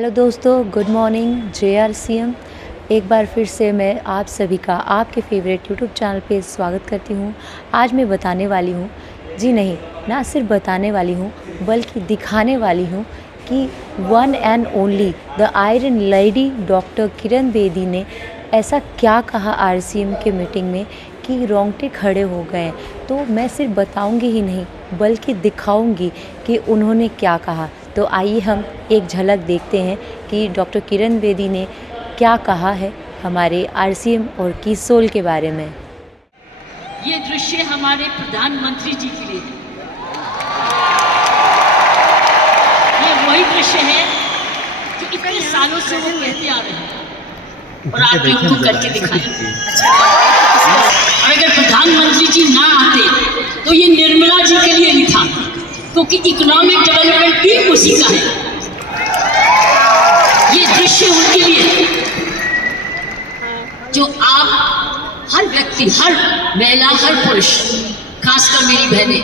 Hello दोस्तों, good morning. JRCM एक बार फिर से मैं आप सभी का आपके फेवरेट यूट्यूब चैनल पे स्वागत करती हूँ। आज मैं बताने वाली हूँ, जी नहीं, ना सिर्फ बताने वाली हूँ बल्कि दिखाने वाली हूँ कि one and only the iron lady doctor Kiran Bedi ने ऐसा क्या कहा RCM के मीटिंग में कि रोंगटे खड़े हो गए। तो मैं सिर्फ बताऊंगी ही नहीं बल्कि दिखाऊंगी कि उन्होंने क्या कहा। तो आइए हम एक झलक देखते हैं कि डॉक्टर किरण बेदी ने क्या कहा है हमारे RCM और किसोल के बारे में। ये दृश्य हमारे प्रधानमंत्री जी के लिए है। ये वही दृश्य है जो इतने सालों से वो कहते आ रहे हैं और आपने उनको करके दिखाया। और अगर प्रधानमंत्री जी ना आते तो ये निर्मला जी के लिए नहीं था, क्योंकि इकोनॉमिक डेवलपमेंट भी उसी का है। ये दृश्य उनके लिए जो आप हर व्यक्ति, हर महिला, हर पुरुष, खासकर मेरी बहनें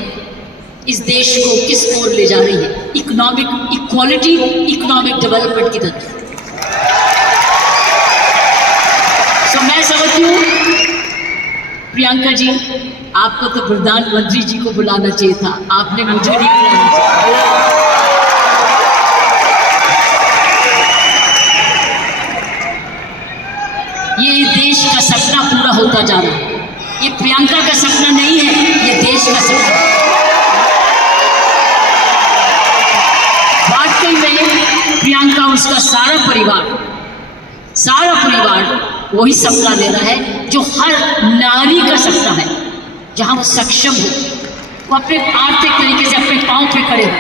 इस देश को किस ओर ले जा रही है, इकोनॉमिक इक्वालिटी, इकोनॉमिक डेवलपमेंट की तरफ। तो मैं समझती हूँ प्रियंका जी, आपको तो प्रधानमंत्री जी को बुलाना चाहिए था, आपने मुझे नहीं बुलाना चाहिए। ये देश का सपना पूरा होता जा रहा है। ये प्रियंका का सपना नहीं है, ये देश का सपना। वाकई में प्रियंका, उसका सारा परिवार वही सपना ले रहा है जो हर नारी का सपना है, जहां वो सक्षम हो, वो अपने आर्थिक तरीके से अपने पांव पे खड़े हो,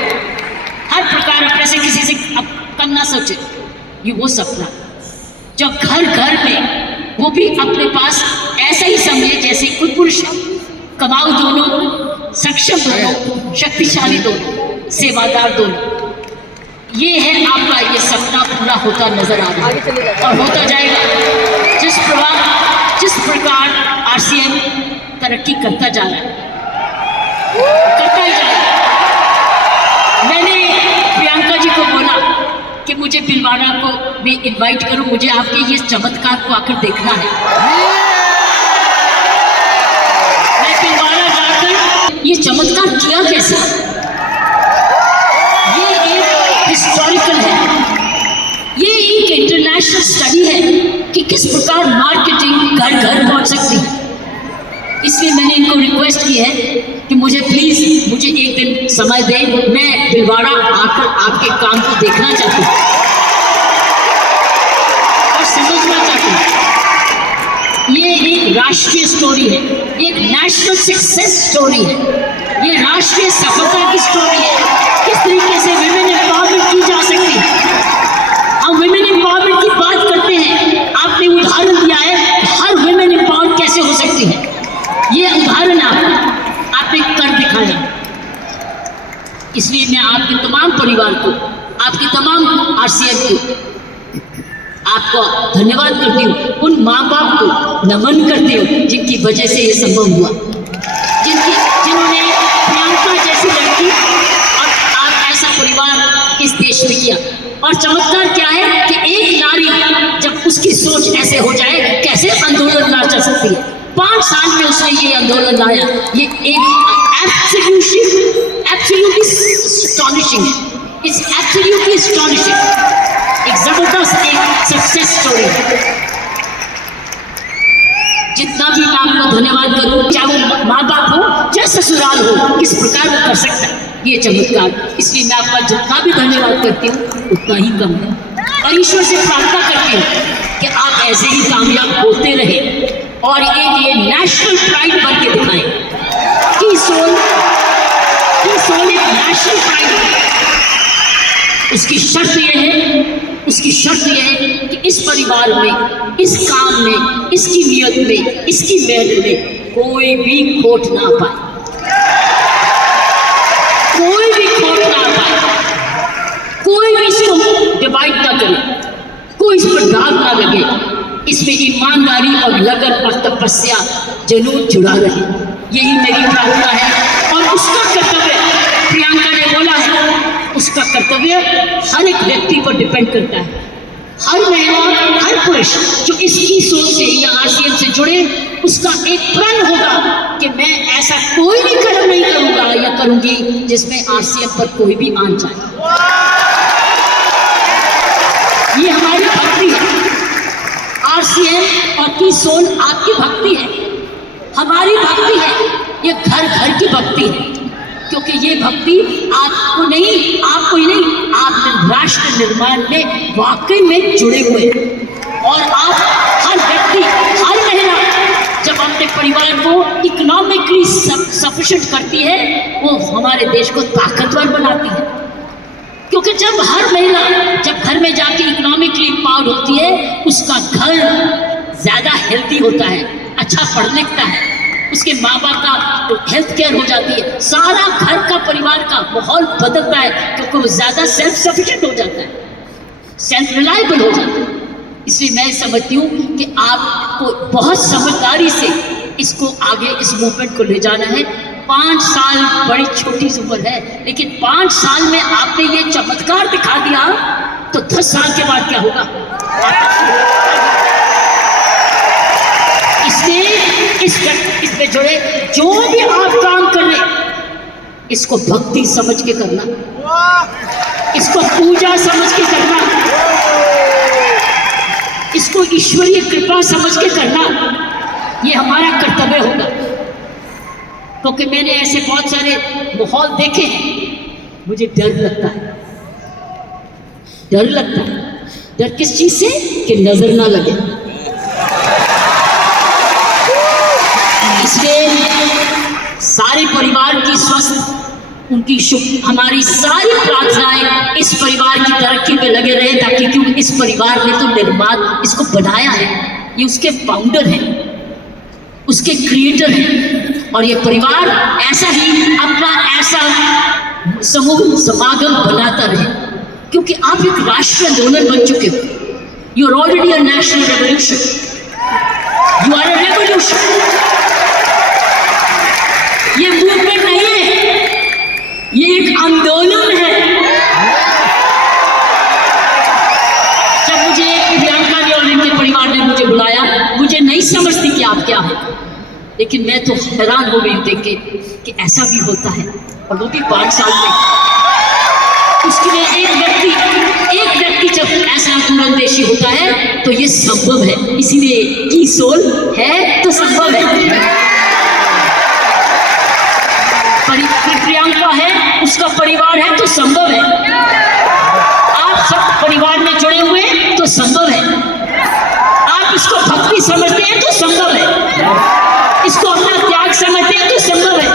हर प्रकार अपने से किसी से कम ना सोचे। ये वो सपना जब घर घर में वो भी अपने पास ऐसा ही समझे जैसे खुद पुरुष, कमाऊ दोनों, सक्षम दोनों, शक्तिशाली दोनों, सेवादार दोनों। ये है आपका, ये सपना पूरा होता नजर आ रहा है और होता जाएगा। जिस प्रकार RCM तरक्की करता जा रहा है, करता ही जाएगा। मैंने प्रियंका जी को बोला कि मुझे भिलवाड़ा को मैं इनवाइट करूं, मुझे आपके ये चमत्कार को आकर देखना है। मैं भिलवाड़ा जाकर ये चमत्कार किया कैसे, ये एक हिस्टोरिकल है, ये एक इंटरनेशनल स्टडी है कि किस प्रकार मार्केटिंग घर घर पहुंच सकती है। इसलिए मैंने इनको रिक्वेस्ट की है कि मुझे प्लीज, मुझे एक दिन समय दें, मैं भिलवाड़ा आकर आपके काम को देखना चाहती हूँ और समझना चाहती हूँ। ये एक राष्ट्रीय स्टोरी है, एक नेशनल सक्सेस स्टोरी है, ये राष्ट्रीय सफलता की स्टोरी है। किस तरीके से विमेन एम्पावरमेंट की जा सकती है। हम विमेन एम्पावरमेंट की बात करते हैं, आपने उदाहरण दिया है हर विमेन एम्पावर कैसे हो सकती है। ये उदाहरण आपने कर दिखाया। इसलिए मैं आपके तमाम परिवार को, आपके तमाम RCM को आपको धन्यवाद करती हूँ। उन माँ बाप को नमन करती हूँ जिनकी वजह से ये संभव हुआ, जिन्होंने प्रियंका जैसी लड़की और आप ऐसा परिवार इस देश में किया। और चमत्कार क्या है कि एक नारी जब उसकी सोच ऐसे हो जाए, कैसे आंदोलन ला जा सकती है। 5 साल में उसने ये आंदोलन लाया। ये एक एब्सोल्युटली एस्टॉनिशिंग है, इट्स एब्सोल्युटली एस्टॉनिशिंग, एक जबरदस्त एक सक्सेस स्टोरी है। जितना भी मैं आपको धन्यवाद करूं, चाहे वो माँ बाप हो चाहे ससुराल हो, किस प्रकार वो कर सकता है ये चमत्कार। इसलिए मैं आपका जितना भी धन्यवाद करती हूँ उतना ही कम है और ईश्वर से प्रार्थना करती हूँ कि आप ऐसे ही कामयाब होते रहे और एक ये नेशनल प्राइड बन के दिखाएं। किसोल एक नेशनल प्राइड है। उसकी शर्त यह है कि इस परिवार में, इस काम में, इसकी नियत में, इसकी मेहनत में कोई भी खोट ना पाए, कोई भी खोट ना पाए, कोई भी इसको डिवाइड ना करे, कोई इस पर दाग ना लगे। इसमें ईमानदारी और लगन और तपस्या जरूर जुड़ा रहे, यही मेरी प्रार्थना है। और उसका कर्तव्य, प्रियंका ने बोला है, उसका कर्तव्य कर्तव्य हर एक व्यक्ति पर डिपेंड करता है। हर महिला, हर पुरुष जो इसकी सोच से या आरसीएम से जुड़े, उसका एक प्रण होगा कि मैं ऐसा कोई भी कर्म नहीं करूंगा या करूंगी जिसमें आरसीएम पर कोई भी आन जाए। ये हमारी भक्ति है। आरसीएम और की सोल आपकी भक्ति है, हमारी भक्ति है, ये घर घर की भक्ति है। क्योंकि ये भक्ति आपको नहीं, आपको ही नहीं, आप राष्ट्र निर्माण में वाकई में जुड़े हुए हैं। और आप हर व्यक्ति, हर महिला जब अपने परिवार को इकोनॉमिकली सफिशिएंट करती है, वो हमारे देश को ताकतवर बनाती है। क्योंकि जब हर महिला जब घर में जाके इकोनॉमिकली एम्पावर्ड होती है, उसका घर ज़्यादा हेल्दी होता है, अच्छा पढ़ लिखता है, उसके माँ बाप का हेल्थ केयर हो जाती है, सारा घर का परिवार का माहौल बदलता है, क्योंकि वो ज़्यादा सेल्फ सफिशिएंट हो जाता है, सेल्फ रिलायबल हो जाता है। इसलिए मैं समझती हूँ कि आपको बहुत समझदारी से इसको आगे, इस मूवमेंट को ले जाना है। 5 साल बड़ी छोटी सी उम्र है, लेकिन 5 साल में आपने ये चमत्कार दिखा दिया, तो 10 साल के बाद क्या होगा? इसलिए इसमें जुड़े जो भी आप काम कर रहे, इसको भक्ति समझ के करना, इसको पूजा समझ के करना, इसको ईश्वरीय कृपा समझ के करना, ये हमारा कर्तव्य होगा। क्योंकि मैंने ऐसे बहुत सारे माहौल देखे हैं, मुझे डर लगता है। डर लगता है। डर किस चीज से? कि नजर ना लगे। इसलिए सारे परिवार की स्वस्थ, उनकी शुभ, हमारी सारी प्रार्थनाएं इस परिवार की तरक्की में लगे रहे, ताकि क्यों इस परिवार ने तो निर्माण इसको बनाया है, ये उसके फाउंडर हैं, उसके क्रिएटर हैं, और ये परिवार ऐसा ही अपना ऐसा समूह समागम बनाता रहे, क्योंकि आप एक राष्ट्रीय आंदोलन बन चुके हो। You are already a national revolution, you are a revolution. ये मूवमेंट नहीं है, ये एक आंदोलन है। जब मुझे प्रियंका ने और इनके परिवार ने मुझे बुलाया, मुझे नहीं समझती कि आप क्या हैं, लेकिन मैं तो हैरान हो गई देख के कि ऐसा भी होता है, और वो भी 5 साल में। उसके लिए एक व्यक्ति जब ऐसा दूरंदेशी होता है तो ये संभव है। इसीलिए की सोल है तो संभव है। प्रियंका है, उसका परिवार है तो संभव है। आप सब परिवार में जुड़े हुए तो संभव है। आप इसको भक्ति समझते हैं तो संभव है। इसको अपना त्याग समझते हैं तो संभव है।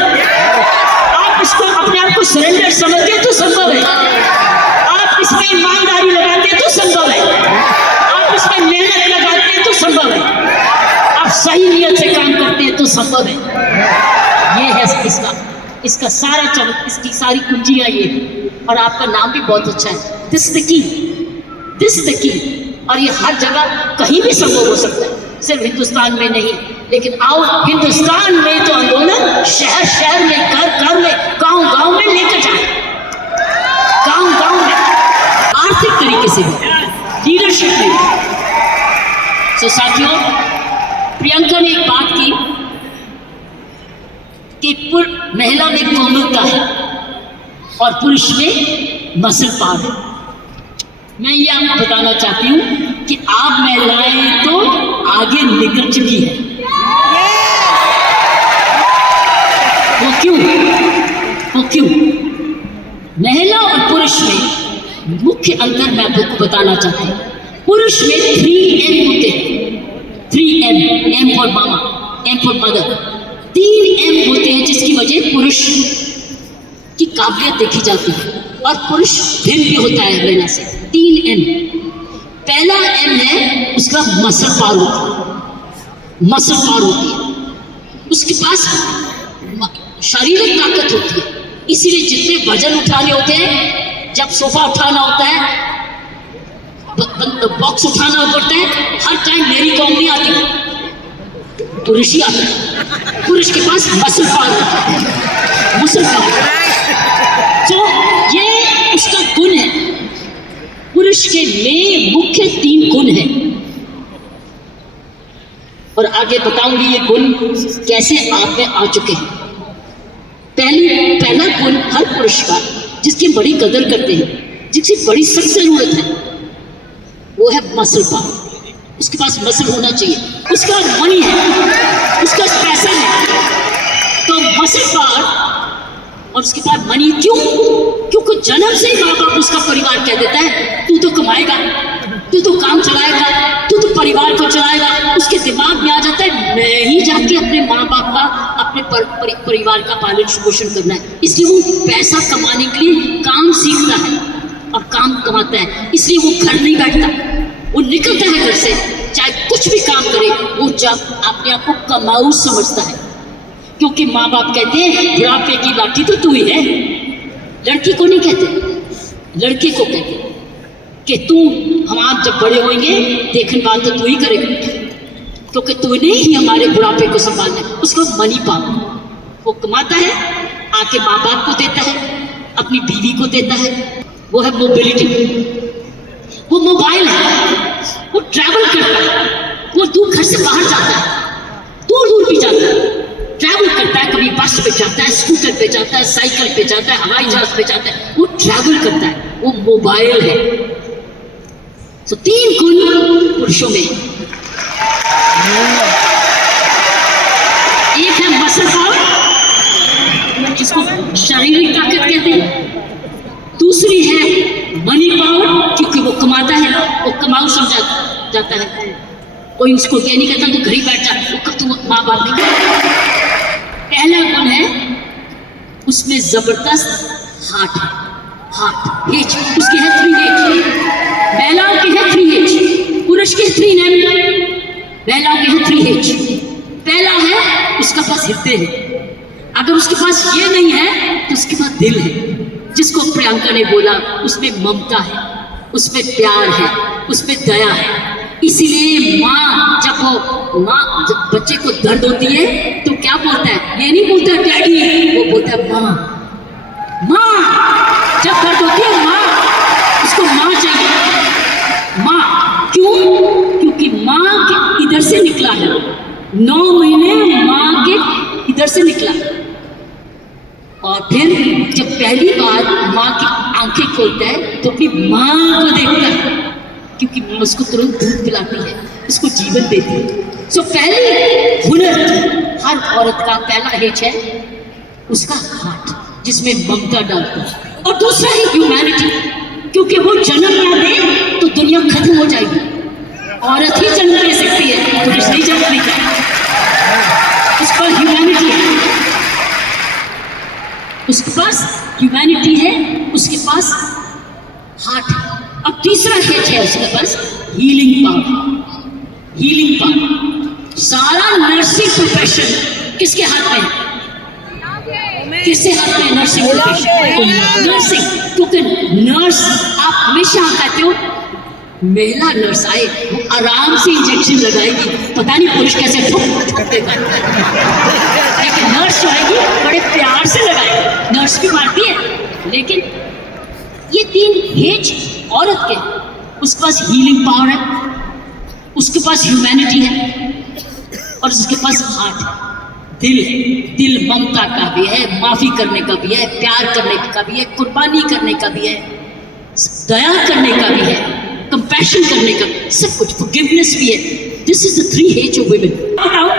आप इसको अपने आप को सरेंडर समझते हैं तो संभव है। आप इसमें ईमानदारी लगाते हैं तो संभव है। आप इसमें मेहनत लगाते हैं तो संभव है। आप सही नियत से काम करते हैं तो संभव है। ये है इसका सारा चमक, इसकी सारी कुंजियां ये है। और आपका नाम भी बहुत अच्छा है, this is the key, this is the key. और ये हर जगह कहीं भी संभव हो सकता है, सिर्फ हिंदुस्तान में नहीं। लेकिन आओ, हिंदुस्तान में तो आंदोलन शहर शहर में, घर घर में, गांव गांव में लेकर जाए, गांव गांव में, आर्थिक तरीके से भी, लीडरशिप में। तो साथियों, प्रियंका ने एक बात की कि महिला में कोमलता है और पुरुष में मसल पावर है। मैं ये आपको बताना चाहती हूँ कि आप महिलाएं तो आगे निकल चुकी है। वो क्यों? महिला और पुरुष में मुख्य अंतर मैं आपको बताना चाहती हूँ। पुरुष में 3M होते हैं, 3M, M for mama, M for mother, 3M होते हैं, जिसकी वजह पुरुष की काबिलियत देखी जाती है। और पुरुष भिन्न भी होता है महिला से। 3M। पहला M है उसका मसल पावर होती है, मसल पावर होती है, उसके पास शारीरिक ताकत होती है। इसीलिए जितने वजन उठाने होते हैं, जब सोफा उठाना होता है, बॉक्स उठाना पड़ता है, हर टाइम मेरी कॉम नहीं आती, पुरुष ही आता है। पुरुष के पास मसल पावर होता है, मसल पावर। तो ये उसका गुण है। पुरुष के में मुख्य 3 गुण हैं और आगे बताऊंगी ये गुण कैसे आप में आ चुके हैं। पहला गुण हर पुरुष का जिसकी बड़ी कदर करते हैं, जिसकी बड़ी सख्त जरूरत है, वो है मसल पावर। उसके पास मसल होना चाहिए, उसका मनी है, उसका पैसा है, तो मसल पावर और उसके बाद मनी। क्योंकि जन्म से ही माँ बाप उसका परिवार कह देता है तू तो कमाएगा, तू तो काम चलाएगा, तू तो परिवार को चलाएगा। उसके दिमाग में आ जाता है मैं ही जाके अपने माँ बाप का, अपने परिवार का पालन पोषण करना है। इसलिए वो पैसा कमाने के लिए काम सीखता है और काम कमाता है। इसलिए वो घर नहीं बैठता, वो निकलता है घर से, चाहे कुछ भी काम करे, वो जब अपने आप को कमाऊ समझता है। क्योंकि माँ बाप कहते हैं बुढ़ापे की लाठी तो तू ही है। लड़की को नहीं कहते, लड़के को कहते कि तू हम आप जब बड़े होंगे देखभाल तो तू ही करेगा, क्योंकि तूने ही हमारे बुढ़ापे को संभालना है। उसको मनी पावर, वो कमाता है, आके माँ बाप को देता है, अपनी बीवी को देता है। वो है मोबिलिटी, वो मोबाइल है, वो ट्रैवल करता है, वो दूर घर से बाहर जाता है, दूर दूर भी जाता है, ट्रैवल करता है। कभी बस पे जाता है, स्कूटर पे जाता है, साइकिल पे जाता है, हवाई जहाज पे जाता है, वो ट्रैवल करता है, वो मोबाइल है। तो 3 गुण पुरुषों में, एक है मसल पावर जिसको शारीरिक ताकत कहते हैं, दूसरी है मनी पावर क्योंकि वो कमाता है, वो कमाऊ समझा जाता है। कोई उसको ये नहीं कहता तू घर ही बैठ जा, वो तू माँ बाप नहीं कहता। पहला गुण है उसमें जबरदस्त हार्ट है, हार्ट एज उसके है 3 एज, महिलाओं के है 3 एज, पुरुष के 3 एम, महिलाओं के है 3 एज। पहला है उसका पास हृदय है, अगर उसके पास ये नहीं है तो उसके पास दिल है, जिसको प्रियंका ने बोला उसमें ममता है, उसमें प्यार है, उसमें दया है। इसीलिए माँ जब बच्चे को दर्द होती है तो क्या बोलता है, ये नहीं बोलता डैडी, वो बोलता है माँ। माँ जब दर्द होती है माँ, उसको माँ चाहिए, माँ। क्यों? क्योंकि माँ के इधर से निकला है, 9 महीने माँ के इधर से निकला, और फिर जब पहली बार माँ की आंखें खोलता है तो अपनी माँ को देखता है, क्योंकि उसको तुरंत दूध पिलाती है, उसको जीवन देती है। सो पहली हुनर हर औरत का पहला हेज है उसका हार्ट, जिसमें ममता डालती है, और दूसरा है ह्यूमैनिटी, क्योंकि वो जन्म ना दे तो दुनिया खत्म हो जाएगी। औरत ही जन्म ले सकती है, पुरुष नहीं जन्म देगा। उसका ह्यूमैनिटी है, उसके पास ह्यूमैनिटी है, उसके पास हार्ट है। अब तीसरा हेज है उसके पास हीलिंग पावर। हीलिंग पावर, सारा नर्सिंग प्रोफेशन किसके हाथ में है? किसके हाथ में? Nursing profession, nursing. क्योंकि नर्स, आप हमेशा कहते हो महिला नर्स आए वो आराम से इंजेक्शन लगाएगी, पता नहीं पुरुष कैसे ठोक देगा, लेकिन नर्स जो आएगी बड़े प्यार से लगाएगी। नर्स भी मारती है, लेकिन ये 3 हेज औरत के, उसके पास हीलिंग पावर है, उसके पास ह्यूमैनिटी है, और उसके पास हार्ट है, दिल है। दिल ममता का भी है, माफी करने का भी है, प्यार करने का भी है, कुर्बानी करने का भी है, दया करने का भी है, कंपैशन करने का, सब कुछ, फॉरगिवनेस भी है। This is the 3 hedge of women. बताओ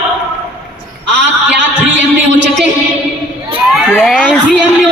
आप क्या 3M में हो चुके? 3M में